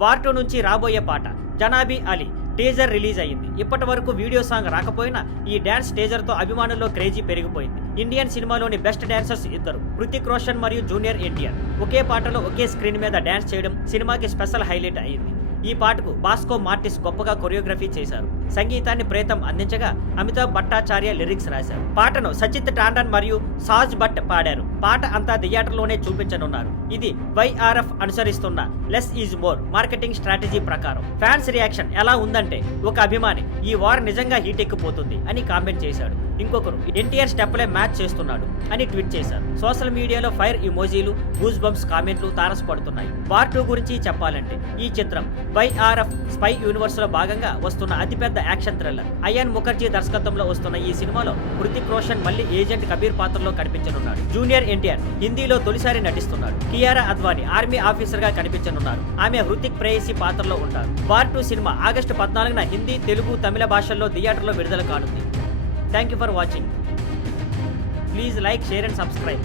War 2 నుంచి రాబోయే పాట జనాబీ అలీ టీజర్ రిలీజ్ అయ్యింది. ఇప్పటి వరకు వీడియో సాంగ్ రాకపోయినా ఈ డాన్స్ టీజర్ తో అభిమానుల్లో క్రేజీ పెరిగిపోయింది. ఇండియన్ సినిమాలోని బెస్ట్ డాన్సర్స్ ఇద్దరు, హృతిక్ రోషన్ మరియు జూనియర్ ఎన్టీఆర్ ఒకే పాటలో ఒకే స్క్రీన్ మీద డాన్స్ చేయడం సినిమాకి స్పెషల్ హైలైట్ అయ్యింది. ఈ పాటకు బాస్కో మార్టిస్ గొప్పగా కొరియోగ్రఫీ చేశారు. సంగీతాన్ని ప్రేతం అందించగా అమితాబ్ భట్టాచార్య లిరిక్స్ రాశారు. పాటను సచిత్ టాండన్ మరియు సాజ్ భట్ పాడారు. పాట అంతా థియేటర్లోనే చూపించనున్నారు. ఇది వైఆర్ఎఫ్ అనుసరిస్తున్న less is more marketing strategy ప్రకారం. ఫ్యాన్స్ రియాక్షన్ ఎలా ఉందంటే, ఒక అభిమాని ఈ వార్ నిజంగా హీట్ ఎక్కిపోతుంది అని కామెంట్ చేశాడు. ఇంకొకరు ఎన్టీఆర్ స్టెప్లే మ్యాచ్ చేస్తున్నాడు అని ట్వీట్ చేశారు. సోషల్ మీడియాలో ఫైర్ ఇమోజీలు, గూస్ బంప్స్ కామెంట్లు తారసపడుతున్నాయి. వార్ 2 గురించి చెప్పాలంటే, ఈ చిత్రం వైఆర్ఎఫ్ స్పై యూనివర్స్ లో భాగంగా వస్తున్న అతిపెద్ద యాక్షన్ థ్రిల్లర్. అయాన్ ముఖర్జీ దర్శకత్వంలో వస్తున్న ఈ సినిమాలో హృతిక్ రోషన్ మళ్ళీ ఏజెంట్ కబీర్ పాత్రలో కనిపించనున్నాడు. జూనియర్ ఎన్టీఆర్ హిందీలో తొలిసారి నటిస్తున్నాడు. కియారా అద్వానీ ఆర్మీ ఆఫీసర్ గా కనిపించనున్నారు. ఆమె హృతిక్ ప్రేయసి పాత్రలో ఉంటారు. వార్ 2 సినిమా ఆగస్టు 14న హిందీ, తెలుగు, తమిళ భాషల్లో థియేటర్లో విడుదల కానుంది. Thank you for watching. Please like, share and subscribe.